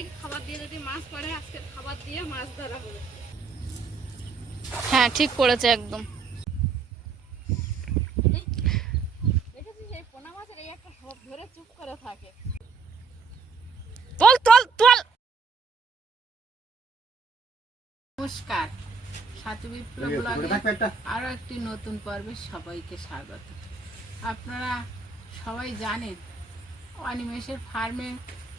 দেখি খাবার দিয়ে যদি মাছ পড়ে আজকে খাবার দিয়ে মাছ ধরা হবে। হ্যাঁ ঠিক করেছে একদম। দেখেছিস এই পোনা মাছের এই একটা সব ধরে চুপ করে থাকে। তোল তোল তোল। নমস্কার, সাথী বিপ্লব ব্লগে আরও একটি নতুন পর্বে সবাইকে স্বাগত। আপনারা সবাই জানেন অনিমেষের ফার্মে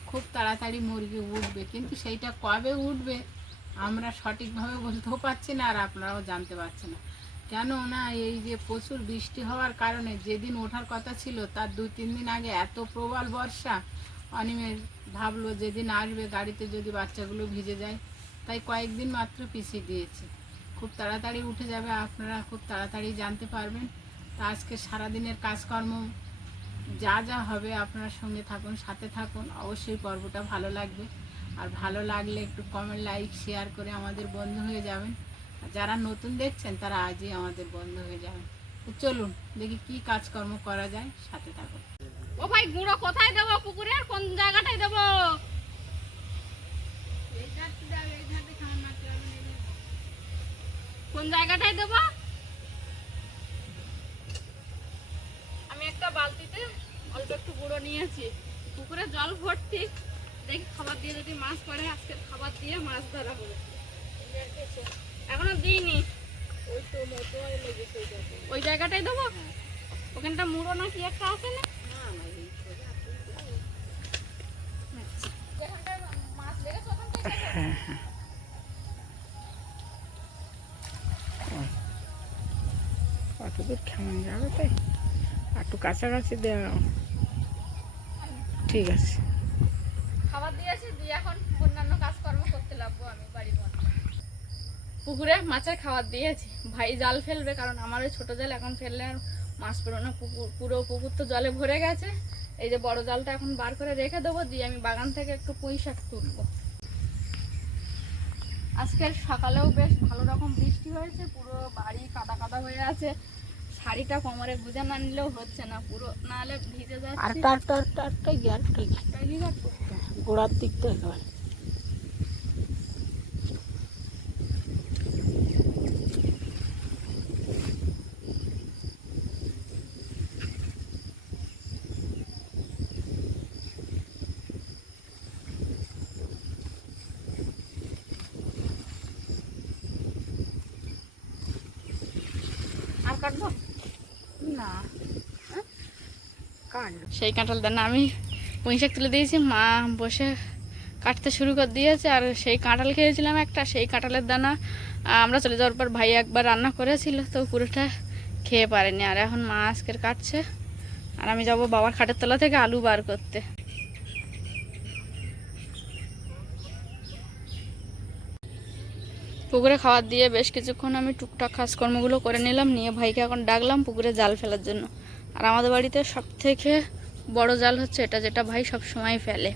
খুব তাড়াতাড়ি মুরগি উঠবে, কিন্তু সেইটা কবে উঠবে আমরা সঠিকভাবে বলতেও পারছি না, আর আপনারাও জানতে পারছেন না। কেননা এই যে প্রচুর বৃষ্টি হওয়ার কারণে যেদিন ওঠার কথা ছিল তার 2-3 দিন আগে এত প্রবল বর্ষা, অনিমেষ ভাবলো যেদিন আসবে গাড়িতে যদি বাচ্চাগুলো ভিজে যায়, তাই কয়েকদিন মাত্র পিছিয়ে দিয়েছে। খুব তাড়াতাড়ি উঠে যাবে, আপনারা খুব তাড়াতাড়ি জানতে পারবেন। তা আজকে সারাদিনের কাজকর্ম যা যা হবে আপনারা সঙ্গে থাকুন, সাথে থাকুন, অবশ্যই পর্বটা ভালো লাগবে। আর ভালো লাগলে একটু কমেন্ট, লাইক, শেয়ার করে আমাদের বন্ধু হয়ে যাবেন। আর যারা নতুন দেখছেন তারা আজই আমাদের বন্ধু হয়ে যাবেন। তো চলুন দেখি কি কাজকর্ম করা যায়, সাথে থাকুন। ও ভাই গুঁড়ো কোথায় দেবো পুকুরে, আর কোন জায়গাটায় দেবো? কোন জায়গাটায় দেবো? আমি একটা বালতিতে অল্প একটু গুঁড়ো নিয়েছি, পুকুরে জল ভর্তি। দেখি খাবার দিয়ে যদি মাছ পড়ে আজকে খাবার দিয়ে মাছ ধরা হবে। এখনো দিইনি। ওই জায়গাটাই দেবো? ওখানটা মুড়ো না কি একটা আছে না? মাছ লেগেছে ওখানটায়। কতদূর কেমন যাবে, তাই একটু কাছাকাছি দেওয়া ঠিক আছে। খাবার দিয়েছি, দিয়ে এখন অন্যান্য কাজকর্ম করতে লাগবো আমি বাড়ি বন্ধ। পুকুরে মাছের খাবার দিয়েছি, ভাই জাল ফেলবে, কারণ আমার ওই ছোটো জাল এখন ফেললে আর মাছ পড়ো না। পুরো পুকুর তো জলে ভরে গেছে। এই যে বড় জালটা এখন বার করে রেখে দেবো, দিয়ে আমি বাগান থেকে একটু পুঁই শাক তুলবো। আজকের সকালেও বেশ ভালো রকম বৃষ্টি হয়েছে, পুরো বাড়ি কাদা কাদা হয়ে আছে। শাড়িটা কোমরে গুঁজে না নিলেও হচ্ছে না, পুরো নাহলে ভিজে যাচ্ছে। গোড়ার দিক থেকে আর কাটবো না, সেই কাঁঠাল দানা আমি পুঁই শাক তুলে দিয়েছি, মা বসে কাটতে শুরু করে দিয়েছে। আর সেই কাঁঠাল খেয়েছিলাম একটা, সেই কাঁঠালের দানা আমরা চলে যাওয়ার পর ভাই একবার রান্না করেছিল, তো পুরোটা খেয়ে পারেনি। আর এখন মা আজকের কাটছে, আর আমি যাব বাবার খাটের তলা থেকে আলু বার করতে। পুকুরে খাবার দিয়ে বেশ কিছুক্ষণ আমি টুকটাক কাজকর্মগুলো করে নিলাম, নিয়ে ভাইকে এখন ডাকলাম পুকুরে জাল ফেলার জন্য। আর আমাদের বাড়িতে সব থেকে বড় জাল হচ্ছে এটা, যেটা ভাই সব সময় ফেলে।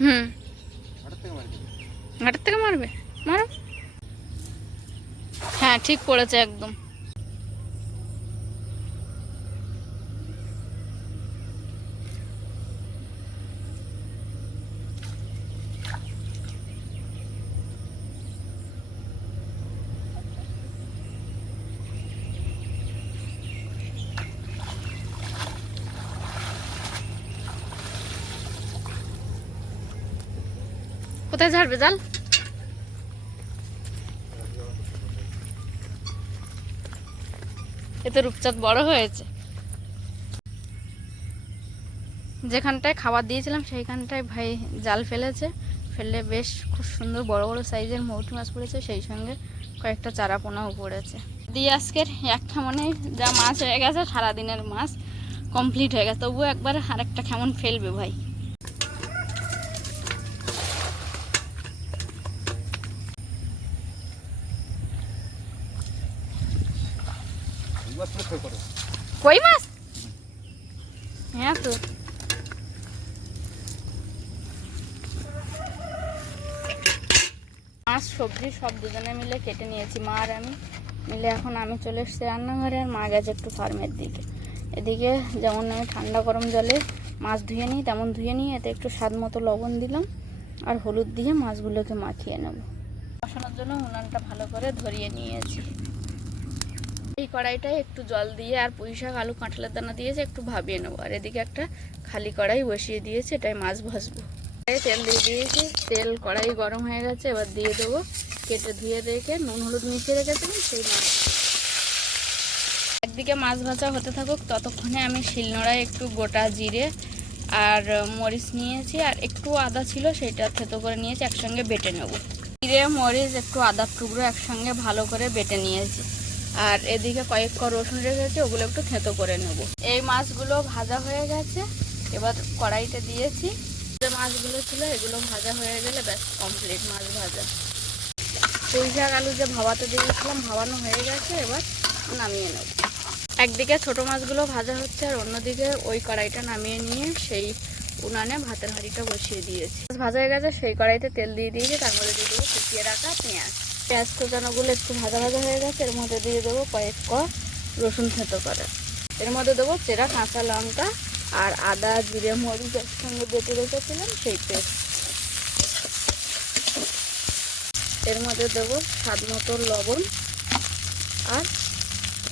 হুম, ঘাটের থেকে মারবে, মারো। হ্যাঁ ঠিক করেছে একদম। কোথায় ঝাড়বে জাল? এতে রূপচাঁদ বড় হয়েছে। যেখানটায় খাবার দিয়েছিলাম সেইখানটায় ভাই জাল ফেলেছে, ফেললে বেশ খুব সুন্দর বড় বড় সাইজের মৌটি মাছ পড়েছে, সেই সঙ্গে কয়েকটা চারা পোনাও পড়েছে। দিয়ে আজকের এক খেমনে যা মাছ হয়ে গেছে, সারাদিনের মাছ কমপ্লিট হয়ে গেছে। তবুও একবার আরেকটা খেমন ফেলবে ভাই। কই মাছ? হ্যাঁ তো মাছ সবজি সব দুজনে মিলে কেটে নিয়েছি, মা আর আমি। মিলে এখন আমি চলে এসেছি রান্নাঘরে, আর মা গেছে একটু ফার্মের দিকে। এদিকে যেমন আমি ঠান্ডা গরম জলে মাছ ধুয়ে নিই তেমন ধুয়ে নিই, এতে একটু স্বাদ মতো লবণ দিলাম আর হলুদ দিয়ে মাছগুলোকে মাখিয়ে নেব। বসানোর জন্য উনানটা ভালো করে ধরিয়ে নিয়েছি। এই কড়াইটায় একটু জল দিয়ে আর পুঁই শাক আলু কাঁঠালের দানা দিয়েছে, একটু ভাবিয়ে নেবো। আর এদিকে একটা খালি কড়াই বসিয়ে দিয়েছি, এটাই মাছ ভাজবো। তেল দিয়ে দিয়েছি, তেল কড়াই গরম হয়ে গেছে। এবার দিয়ে দেবো কেটে ধুয়ে রেখে নুন হলুদ মিশিয়ে রেখেছিলাম সেই মাছ। একদিকে মাছ ভাজা হতে থাকুক, ততক্ষণে আমি শিলনোড়ায় একটু গোটা জিরে আর মরিচ নিয়েছি, আর একটু আদা ছিল সেটা থেতো করে নিয়েছি, একসঙ্গে বেটে নেব। জিরে মরিচ একটু আদার টুকরো একসঙ্গে ভালো করে বেটে নিয়েছি। আর এদিকে কয়েক ক রসুন রেখেছি, ওগুলো একটু থেতো করে নেব। এই মাছগুলো ভাজা হয়ে গেছে, এবার কড়াইতে দিয়েছি। যে মাছগুলো ছিল এগুলো ভাজা হয়ে গেলে ব্যাস কমপ্লিট মাছ ভাজা। পুঁই শাক আলু যে ভাবাতে দিয়েছিলাম ভাবানো হয়ে গেছে, এবার নামিয়ে নেব। একদিকে ছোট মাছগুলো ভাজা হচ্ছে, আর অন্যদিকে ওই কড়াইটা নামিয়ে নিয়ে সেই উনানে ভাতের হাঁড়িটা বসিয়ে দিয়েছি। ভাজা হয়ে গেছে, সেই কড়াইতে তেল দিয়ে দিয়েছি, তার মধ্যে দিয়ে দেবো কুচিয়ে রাখা পেঁয়াজ। পেঁয়াজ কোচানোগুলো একটু ভাজা ভাজা হয়ে গেছে, এর মধ্যে দিয়ে দেবো কয়েক ক রসুন থেতো করে। এর মধ্যে দেবো চেরা কাঁচা লঙ্কা আর আদা জিরে মরিচ একসঙ্গে বেটে রেখেছিলাম সেই পেস্ট। এর মধ্যে দেবো স্বাদ মতো লবণ আর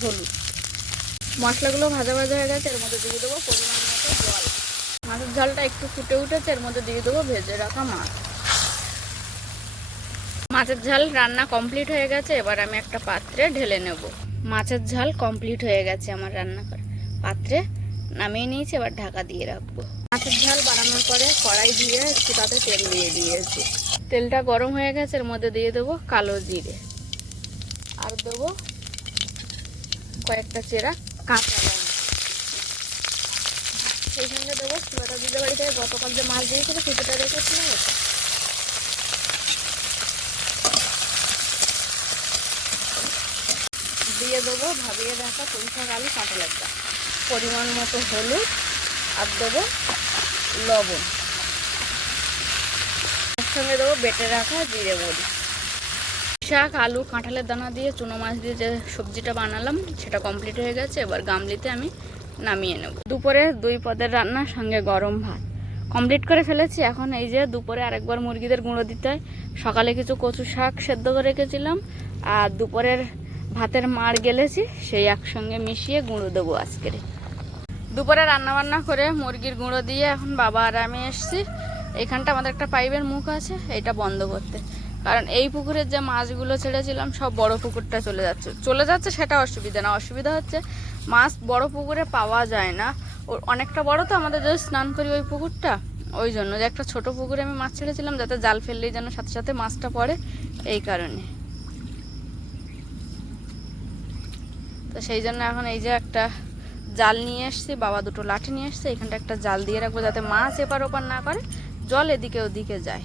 হলুদ। মশলাগুলো ভাজা ভাজা হয়ে গেছে, এর মধ্যে দিয়ে দেবো পরিমাণ মতো জল। মাছের ঝালটা একটু ফুটে উঠেছে, এর মধ্যে দিয়ে দেবো ভেজে রাখা মাছ। মাছের ঝাল রান্না কমপ্লিট হয়ে গেছে, এবার আমি একটা পাত্রে ঢেলে নেব। মাছের ঝাল কমপ্লিট হয়ে গেছে আমার রান্না করে, পাত্রে নামিয়ে নিয়েছি, এবার ঢাকা দিয়ে রাখবো। মাছের ঝাল বানানোর পরে কড়াই দিয়ে একটু তাতে তেল দিয়ে দিয়েছি। তেলটা গরম হয়ে গেছে, এর মধ্যে দিয়ে দেবো কালো জিরে আর দেবো কয়েকটা চেরা কাঁচা লঙ্কা। সেই সঙ্গে দেবো চুলাটা দিতে বাড়ি থেকে গতকাল যে মাছ দিয়েছিল কিছুটা রেখেছিলাম ওটা। দিয়ে দেবো ভাবিয়ে রাখা পুঁই শাক আলু কাঁঠালের দানা, পরিমাণ মতো হলুদ আর দেবো লবণ। একসঙ্গে দেবো বেটে রাখা জিরে মরিচ। শাক আলু কাঁঠালের দানা দিয়ে চুনো মাছ দিয়ে যে সবজিটা বানালাম সেটা কমপ্লিট হয়ে গেছে, এবার গামলিতে আমি নামিয়ে নেব। দুপুরে 2 পদের রান্নার সঙ্গে গরম ভাত কমপ্লিট করে ফেলেছি। এখন এই যে দুপুরে আরেকবার মুরগিদের গুঁড়ো দিতে হয়। সকালে কিছু কচু শাক সেদ্ধ করে রেখেছিলাম, আর দুপুরের ভাতের মাড় গেলেছি সেই একসঙ্গে মিশিয়ে গুঁড়ো দেবো আজকের। দুপুরে রান্নাবান্না করে মুরগির গুঁড়ো দিয়ে এখন বাবা আর আমি এসছি। এইখানটা আমাদের একটা পাইপের মুখ আছে, এইটা বন্ধ করতে, কারণ এই পুকুরের যে মাছগুলো ছেড়েছিলাম সব বড় পুকুরটা চলে যাচ্ছে সেটা অসুবিধা না। অসুবিধা হচ্ছে মাছ বড় পুকুরে পাওয়া যায় না, ওর অনেকটা বড় তো আমাদের যদি স্নান করি ওই পুকুরটা, ওই জন্য যে একটা ছোট পুকুরে আমি মাছ ছেড়েছিলাম যাতে জাল ফেললেই যেন সাথে সাথে মাছটা পড়ে, এই কারণে। তো সেই জন্য এখন এই যে একটা জাল নিয়ে এসছি, বাবা 2টো লাঠি নিয়ে এসছে, এখানটা একটা জাল দিয়ে রাখবো যাতে মাছ এপার ওপার না করে, জল এদিকে ওদিকে যায়।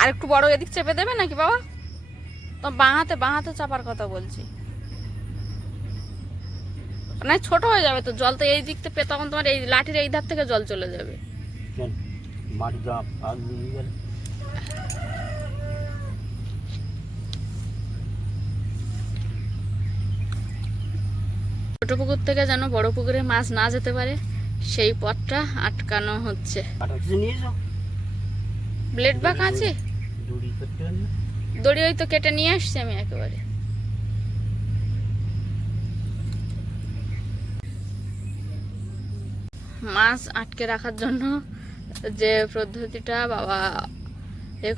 আর একটু বড় এদিক চেপে দেবে নাকি বাবা? তো বাঁ হাতে চাপার কথা বলছি, না ছোট হয়ে যাবে তো জল, তো এই দিক থেকে তখন তোমার এই লাঠির এই ধার থেকে জল চলে যাবে। ছোট পুকুর থেকে যেন বড় পুকুরে মাছ না যেতে পারে সেই পথটা আটকানো হচ্ছে। ব্লেড বা কাঁচি দড়ি ওই তো কেটে নিয়ে আসছি আমি একেবারে। মাছ আটকে রাখার জন্য যে পদ্ধতিটা বাবা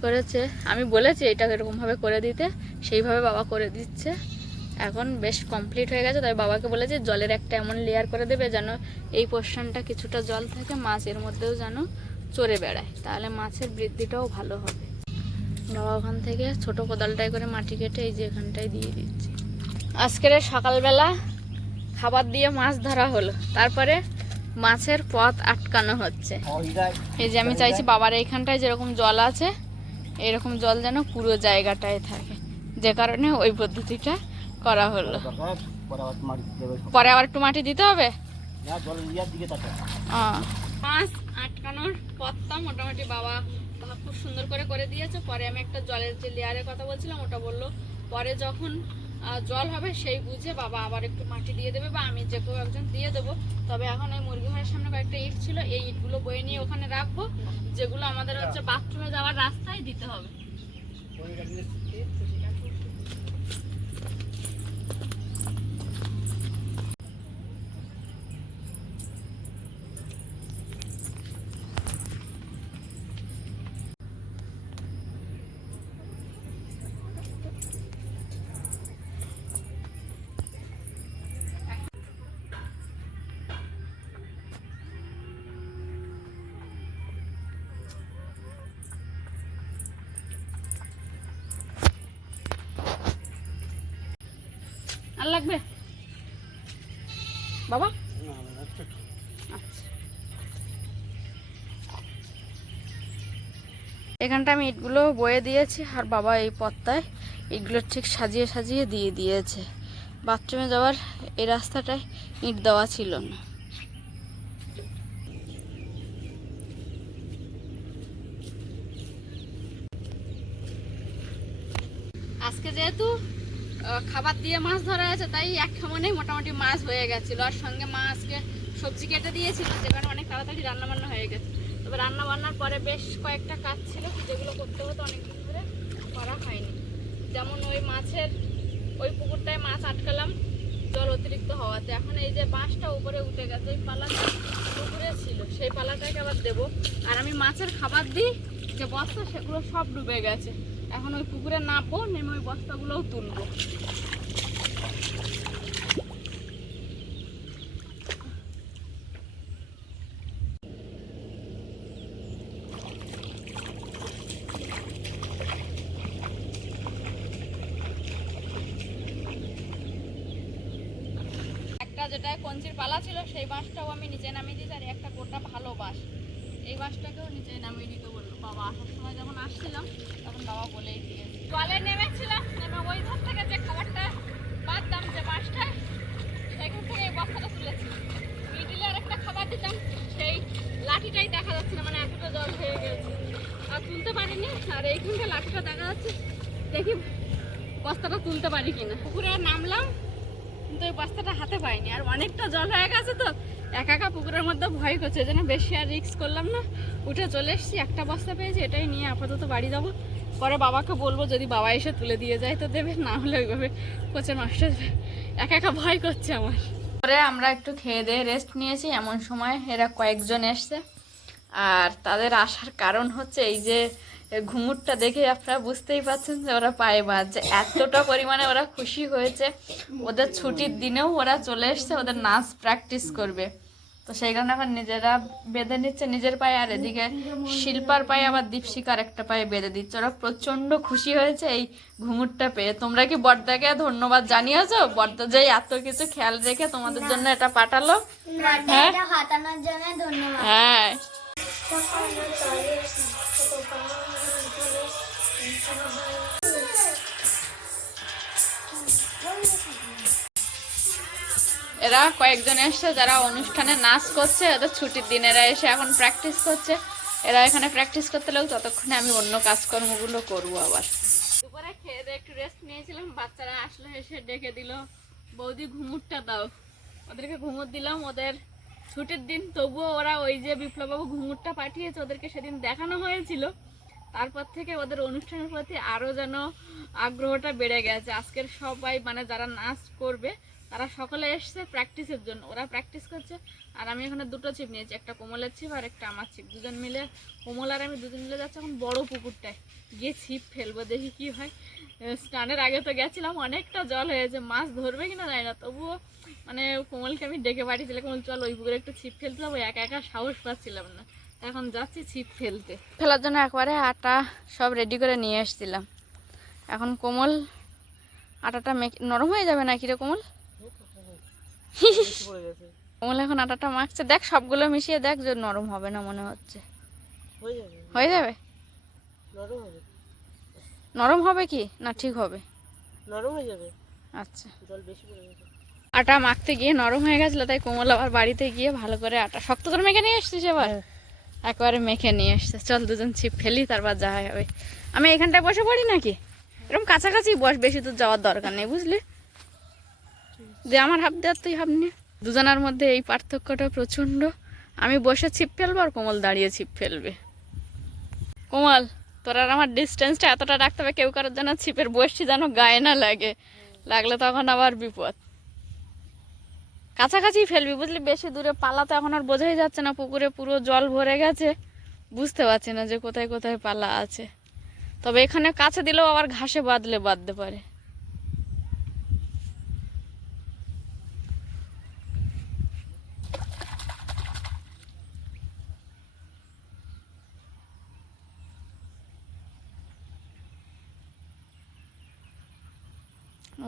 করেছে, আমি বলেছি এটা এরকমভাবে করে দিতে, সেইভাবে বাবা করে দিচ্ছে। এখন বেশ কমপ্লিট হয়ে গেছে, তাই বাবাকে বলেছি জলের একটা এমন লেয়ার করে দেবে যেন এই পোর্শনটা কিছুটা জল থাকে, মাছ এর মধ্যেও যেন চড়ে বেড়ায়, তাহলে মাছের বৃদ্ধিটাও ভালো হবে। বাবা ওখান থেকে ছোট কোদালটায় করে মাটি কেটে এই যে এখানটায় দিয়ে দিচ্ছি। আজকের সকালবেলা খাবার দিয়ে মাছ ধরা হলো, তারপরে মাছের পথ আটকানো হচ্ছে। এই যে আমি চাইছি বাবার এইখানটায় যেরকম জল আছে এরকম জল যেন পুরো জায়গাটায় থাকে, যে কারণে ওই পদ্ধতিটা করা হলো। পরে আবার একটু মাটি দিতে হবে। মাছ আটকানোর পথটা মোটামুটি বাবা ওরা খুব সুন্দর করে করে দিয়েছে। পরে আমি একটা জলের যে লেয়ারের কথা বলছিলাম ওটা বললো পরে যখন জল হবে সেই বুঝে বাবা আবার একটু মাটি দিয়ে দেবে বা আমি যে কেউ একজন দিয়ে দেবো। তবে এখন ওই মুরগি ঘরের সামনে কয়েকটা ইট ছিল, এই ইটগুলো বয়ে নিয়ে ওখানে রাখবো, যেগুলো আমাদের হচ্ছে বাথরুমে যাওয়ার রাস্তায় দিতে হবে। আর লাগবে বাবা? আচ্ছা। এখানটা আমি ইটগুলো বয়ে দিয়েছি আর বাবা এই পথটায় ইটগুলো ঠিক সাজিয়ে সাজিয়ে দিয়ে দিয়েছে। বাথরুমে যাওয়ার এই রাস্তাটায় ইট দেওয়া ছিল না। আজকে যেহেতু খাবার দিয়ে মাছ ধরা আছে তাই এক খামনেই মোটামুটি মাছ হয়ে গেছিলো, আর সঙ্গে মা আজকে সবজি কেটে দিয়েছিল, যে কারণে অনেক তাড়াতাড়ি রান্নাবান্না হয়ে গেছে। তবে রান্নাবান্নার পরে বেশ কয়েকটা কাজ ছিল যেগুলো করতে হতো, অনেকদিন ধরে করা হয়নি। যেমন ওই মাছের ওই পুকুরটায় মাছ আটকালাম জল অতিরিক্ত হওয়াতে, এখন এই যে বাঁশটা উপরে উঠে গেছে, ওই পালাটা পুকুরে ছিল সেই পালাটাকে আবার দেবো। আর আমি মাছের খাবার দিই যে বস্তা সেগুলো সব ডুবে গেছে, এখন ওই পুকুরে নামবো, নেমে ওই বস্তাগুলোও তুলবো। একটা যেটা কঞ্চির পালা ছিল সেই বাঁশটাও আমি নিচে নামিয়ে দিয়েছি, আর একটা গোটা ভালো বাঁশ, এই বাঁশটাকেও নিচে নামিয়ে দিতে বললো বাবা। আসার সময় যখন আসছিলাম তখন বাবা বলেই দিয়েছে। জলে নেমেছিলাম, নেমে ওই ধার থেকে যে খাবারটা বাদতাম যে বাঁশটা, সেখান থেকে এই বস্তাটা তুলেছি। মিডিলে আর একটা খাবার দিতাম, সেই লাঠিটাই দেখা যাচ্ছে না, মানে এতটা জল হয়ে গেছে আর তুলতে পারিনি। আর এইখানটা লাঠিটা দেখা যাচ্ছে, দেখি বস্তাটা তুলতে পারি কিনা। পুকুরে নামলাম কিন্তু ওই বস্তাটা হাতে পাইনি, আর অনেকটা জল হয়ে গেছে তো একা একা পুকুরের মধ্যে ভয় করছে, যেন বেশি আর রিস্ক করলাম না। উঠে চলে এসেছি, একটা বস্তা পেয়েছি, এটাই নিয়ে আপাতত বাড়ি যাবো। পরে বাবাকে বলবো যদি বাবা এসে তুলে দিয়ে যায় তো দেবে, না হলে ওইভাবে কোচে নষ্ট দেবে। একা একা ভয় করছে আমার। পরে আমরা একটু খেয়ে দিয়ে রেস্ট নিয়েছি, এমন সময় এরা কয়েকজন এসছে। আর তাদের আসার কারণ হচ্ছে এই যে ঘুঙুরটা দেখে আপনারা বুঝতেই পারছেন যে ওরা পায়ে বাজছে, এতটা পরিমাণে ওরা খুশি হয়েছে। ওদের ছুটির দিনেও ওরা চলে এসছে ওদের নাচ প্র্যাকটিস করবে, তো সেই কারণে এখন নিজেরা বেঁধে নিচ্ছে নিজের পায়ে, আর এদিকে শিল্পার পায়ে আবার দীপশিকার একটা পায়ে বেঁধে দিচ্ছে। ওরা প্রচণ্ড খুশি হয়েছে এই ঘুঙুরটা পেয়ে। তোমরা কি বর্দাকে ধন্যবাদ জানিয়েছো? বর্দা যে এত কিছু খেয়াল রেখে তোমাদের জন্য এটা পাঠালো। হ্যাঁ হ্যাঁ, এরা কয়েকজন এসছে যারা অনুষ্ঠানে নাচ করছে, এদের ছুটির দিন এরা এসে এখন প্র্যাকটিস করছে। এরা এখানে প্র্যাকটিস করতে লাগবে, ততক্ষণে আমি অন্য কাজকর্মগুলো করবো। আবার দুপুরে খেয়ে দিয়ে একটু রেস্ট নিয়েছিলাম, বাচ্চারা আসলে এসে ডেকে দিল বৌদি ঘুমুরটা দাও। ওদেরকে ঘুমুর দিলাম, ওদের ছুটির দিন, তবুও ওরা ওই যে বিপ্লববাবু ঘুঙুরটা পাঠিয়েছে ওদেরকে সেদিন দেখানো হয়েছিল, তারপর থেকে ওদের অনুষ্ঠানের প্রতি আরও যেন আগ্রহটা বেড়ে গেছে। আজকের সবাই মানে যারা নাচ করবে তারা সকলে এসছে প্র্যাকটিসের জন্য, ওরা প্র্যাকটিস করছে। আর আমি এখানে দুটো ছিপ নিয়েছি, একটা কোমলের ছিপ আর একটা আমার ছিপ, দুজন মিলে কোমল আর আমি দুজন মিলে যাচ্ছি এখন বড় পুকুরটায় গিয়ে ছিপ ফেলবো, দেখি কি হয়। স্নানের আগে তো গেছিলাম, অনেকটা জল হয়েছে, মাছ ধরবে কিনা যায় না, তবুও মানে কোমলকে আমি ডেকে পাঠিয়েছিলাম, কোমল চল ওই পুকুরে একটু ছিপ ফেলতে যাবো, একা একা সাহস পাচ্ছিলাম না, এখন যাচ্ছি ছিপ ফেলতে। ফেলার জন্য একবারে আটা সব রেডি করে নিয়ে এসেছিলাম। এখন কোমল আটাটা নরম হয়ে যাবে না কিরে কোমল? কোমল এখন আটাটা মাখছে, দেখ সবগুলো মিশিয়ে দেখ যে নরম হবে না মনে হচ্ছে। হয়ে যাবে? নরম হবে কি না ঠিক হবে? নরম হয়ে যাবে। আচ্ছা, জল বেশি পড়ে গেছে। আটা মাখতে গিয়ে নরম হয়ে গেছিলো, তাই কোমল আবার বাড়িতে গিয়ে ভালো করে আটা শক্ত করে মেখে নিয়ে এসছিস এবার। একবারে মেখে নিয়ে এসছে। চল দুজন ছিপ ফেলি, তারপর যা হয় হবে। আমি এখানটায় বসে পড়ি নাকি, এরকম কাছাকাছি বস, বেশি দূর যাওয়ার দরকার নেই, বুঝলি? যে আমার হাফ দেওয়ার তুই হাফ নিয়ে, দুজনের মধ্যে এই পার্থক্যটা প্রচণ্ড। আমি বসে ছিপ ফেলবো আর কোমল দাঁড়িয়ে ছিপ ফেলবে। কোমল, তোর আর আমার ডিস্টেন্সটা এতটা রাখতে হবে, কেউ কারোর যেন ছিপের বসছি যেন গায়ে না লাগে, লাগলে তখন আবার বিপদ। কাছাকাছি ফেলবি, বুঝলি? বেশি দূরে পালা তো এখন আর বোঝাই যাচ্ছে না, পুকুরে পুরো জল ভরে গেছে, বুঝতে পারছি না যে কোথায় কোথায় পালা আছে। তবে এখানে কাছে দিলেও আবার ঘাসে বাঁধতে পারে।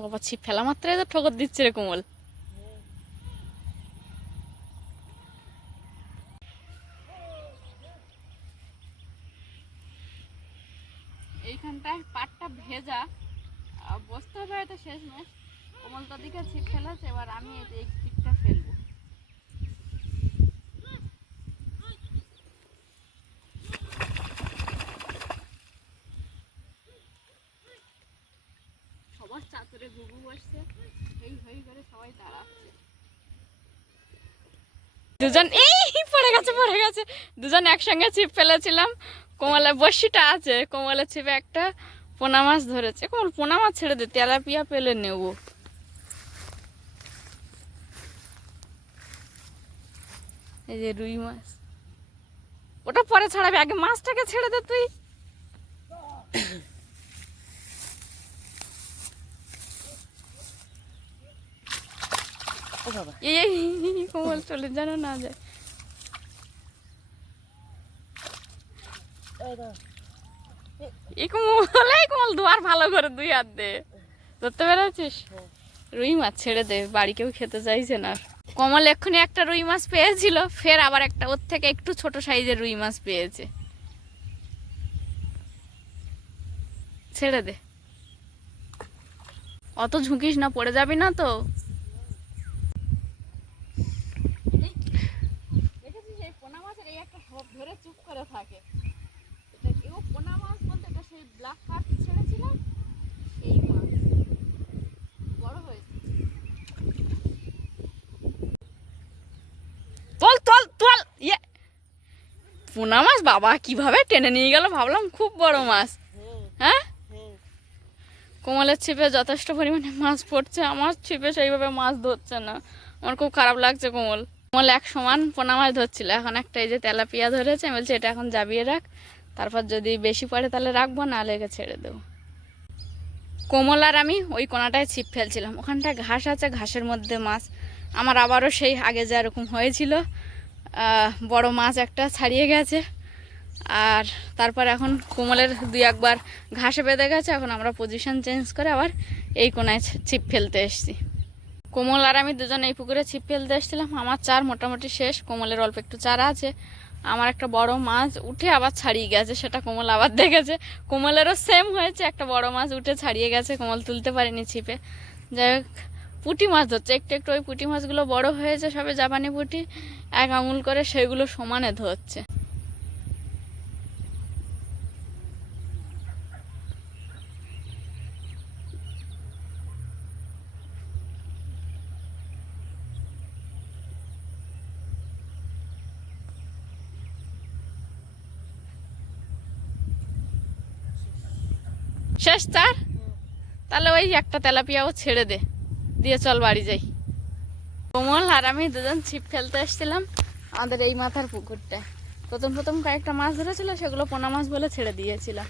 বাবা, ছিপ ফেলা মাত্রই তো ঠোকর দিচ্ছে রে কোমল। এইখানটায় পাটটা ভেজা, বসতে হবে হয়তো শেষমেশ। কোমল তো দিকে ছিপ ফেলেছে, এবার আমি এই ছিপটা ফেলবো। সবার চাতুরে ঘুঘু বসছে, এই হই করে সবাই দাঁড়াচ্ছে। দুজন এই পড়ে গেছে। দুজন একসঙ্গে ছিপ ফেলেছিলাম। কোমলের বড়শিটা আছে, কোমলের ছিপে একটা পোনা মাছ ধরেছে। কোমল, পোনা মাছ ছেড়ে দে, তেলাপিয়া পেলে নেব। এই যে রুই মাছ, ওটা পরে ছাড়াবি, আগে মাছটাকে ছেড়ে দে তুই। এই কোমল চলে যেন না যায়। এই কোমল দুয়ার ভালো করে দুই হাত দে, ধরতে পেরেছিস? রুই মাছ ছেড়ে দে, বাড়ি কেউ খেতে চাইছে না। কমল এক্ষুনি একটা রুই মাছ পেয়েছিল, ফের আবার একটা ওর থেকে একটু ছোট সাইজের রুই মাছ পেয়েছে। ছেড়ে দে, অত ঝুঁকিস না, পড়ে যাবি না তো। দেখেছিস এই পোনা মাছের এই একটা ধরে চুপ করে থাকে। এটা পোনা মাছ বলতে এটা সেই ব্ল্যাক কার্প ছেড়েছিলাম, এই মাছ বড় হয়েছে। তোল ইয়ে, পোনা মাছ বাবা কিভাবে টেনে নিয়ে গেল, ভাবলাম খুব বড় মাছ। হ্যাঁ, কোমলের ছিপে যথেষ্ট পরিমাণে মাছ পড়ছে, আমার ছিপে সেইভাবে মাছ ধরছে না। আমার খুব খারাপ লাগছে। কোমল এক সমান পোনা মাছ ধরছিল, এখন একটা এই যে তেলাপিয়া ধরেছে। আমি বলছি এটা এখন জাবিয়ে রাখ, তারপর যদি বেশি পড়ে তাহলে রাখবো, না লেগে ছেড়ে দেবো। কোমল আর আমি ওই কোনাটায় ছিপ ফেলছিলাম, ওখানটায় ঘাস আছে, ঘাসের মধ্যে মাছ। আমার আবারও সেই আগে যা এরকম হয়েছিল, বড় মাছ একটা ছাড়িয়ে গেছে। আর তারপর এখন কোমলের দুই একবার ঘাসে বেঁধে গেছে, এখন আমরা পজিশন চেঞ্জ করে আবার এই কোনায় ছিপ ফেলতে এসেছি। কোমল আর আমি দুজন এই পুকুরে ছিপ ফেলতে এসেছিলাম। আমার চার মোটামুটি শেষ, কোমলের অল্প একটু চারা আছে। আমার একটা বড় মাছ উঠে আবার ছাড়িয়ে গেছে, সেটা কোমল আবার দেখেছে। কোমলেরও সেম হয়েছে, একটা বড় মাছ উঠে ছাড়িয়ে গেছে, কোমল তুলতে পারিনি ছিপে। যাই হোক, পুঁটি মাছ ধরছে একটু একটু। ওই পুঁটি মাছগুলো বড় হয়েছে সবে, জাপানি পুঁটি, এক আঙুল করে, সেগুলো সমানে ধরছে। শেষ চার, তাহলে ওই একটা তেলাপিয়াও ছেড়ে দে, দিয়ে চল বাড়ি যাই। কোমল আর আমি দুজন ছিপ ফেলতে এসেছিলাম আমাদের এই মাথার পুকুরটা। প্রথম কয়েকটা মাছ ধরেছিল, সেগুলো পোনা মাছ বলে ছেড়ে দিয়েছিলাম।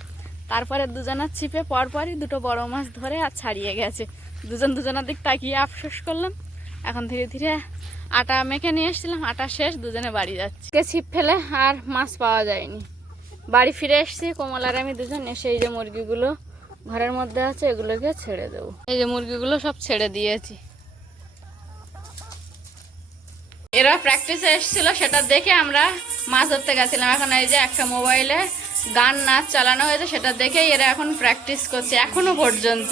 তারপরে দুজনের ছিপে পরপরই দুটো বড় মাছ ধরে আর ছাড়িয়ে গেছে। দুজনের দিক তাকিয়ে আফসোস করলাম। এখন ধীরে ধীরে আটা মেখে নিয়ে এসেছিলাম, আটা শেষ, দুজনে বাড়ি যাচ্ছি। ছিপ ফেলে আর মাছ পাওয়া যায়নি, বাড়ি ফিরে এসেছি। কোমল আর আমি দুজন এসে এই যে মুরগিগুলো ঘরের মধ্যে আছে, এগুলোকে ছেড়ে দেবো। এই যে মুরগিগুলো সব ছেড়ে দিয়েছি। এরা প্র্যাকটিসে এসেছিল, সেটা দেখে আমরা মাছ ধরতে গেছিলাম। এখন এই যে একটা মোবাইলে গান নাচ চালানো হয়েছে, সেটা দেখেই এরা এখন প্র্যাকটিস করছে এখনো পর্যন্ত।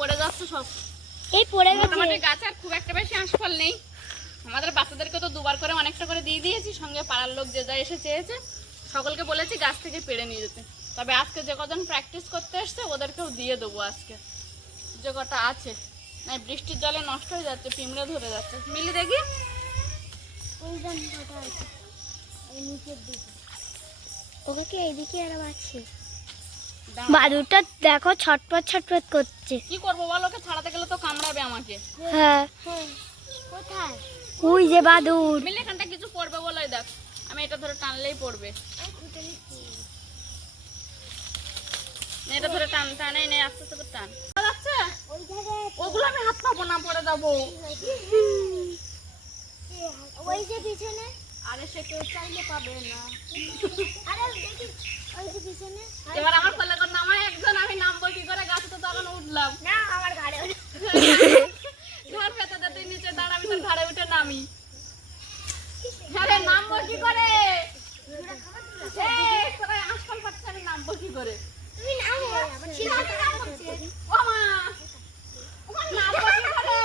পড়ে যাচ্ছে সব। এই পড়ে গেছে। মোটামুটি গাছে আর খুব একটা বেশি আঁশফল নেই। আমাদের বাচ্চাদেরকে তো দুবার করে অনেকটা করে দিয়ে দিয়েছি, সঙ্গে পাড়ার লোক যে যা এসে চেয়েছে সকলকে বলেছি গাছ থেকে পেড়ে নিয়ে যেতে। তবে আজকে যে কজন প্র্যাকটিস করতে এসছে ওদেরকেও দিয়ে দেবো আজকে, যে কটা আছে। না বৃষ্টির জলে নষ্ট হয়ে যাচ্ছে, পিঁমড়ে ধরে যাচ্ছে। মিলি দেখি ওই জানটা আছে এই নিচের দিকে, ওকে কি এইদিকে আর আছে। বাদুরটা দেখো ছটপট ছটপট করছে। কি করবো বলো, ওকে ছাড়াতে গেলে তো কামড়াবে আমাকে। হ্যাঁ কোথায় ওই যে বাদুর। মিলি এখানটা কিছু পড়বে বলে দেখ, আমি এটা ধরে টানলেই পড়বে। এটা ধরে টান, টানে নেই, আস্তে আস্তে করে টান। যাচ্ছে ওগুলো আমি হাত পাবো না, পড়ে যাবো। ওই যে পিছনে, আরে সে কেউ চাইলে পাবে না। আরে দেখি ওই যে পিছনে। এবার আমার কোলে করে নামায় একজন, আমি নামবো কি করে? গাছে তো তখন উঠলাম। না আমার ঘাড়ে ঘর পেতে দে, তুই নিচে দাঁড়া, আমি তোর ঘাড়ে উঠে নামি। আরে নামবো কি করে? এই সবাই আশফল পাচ্ছে, আমি নামবো কি করে? তুমি নাও আবার ছিল ও মা, ও মা, নামবো কি করে?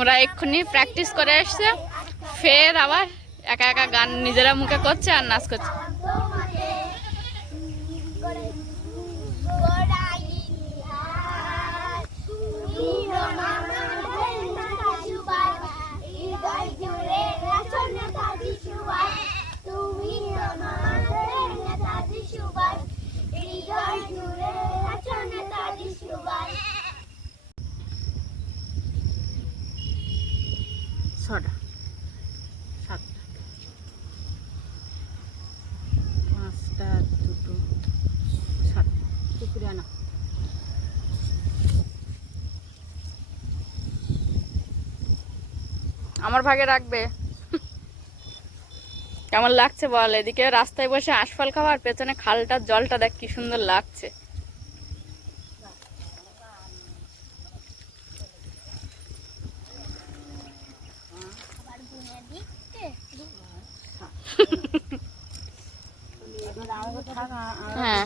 ওরা এক্ষুনি প্র্যাকটিস করে আসছে, ফের আবার একা একা গান নিজেরা মুখে করছে আর নাচ করছে। ছটা, সাতটা, পাঁচটা, দুটো, সাতটা। টুকুরে আনা। আমার ভাগে রাখবে। কেমন লাগছে বল? এদিকে রাস্তায় বসে আশফল খাওয়া, আর পেছনে খালটার জলটা দেখ কি সুন্দর লাগছে। হ্যাঁ,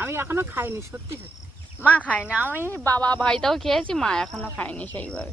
আমি এখনো খাইনি, সত্যি সত্যি। মা খায়নি, আমি বাবা ভাইটাও খেয়েছি, মা এখনো খায়নি সেইভাবে।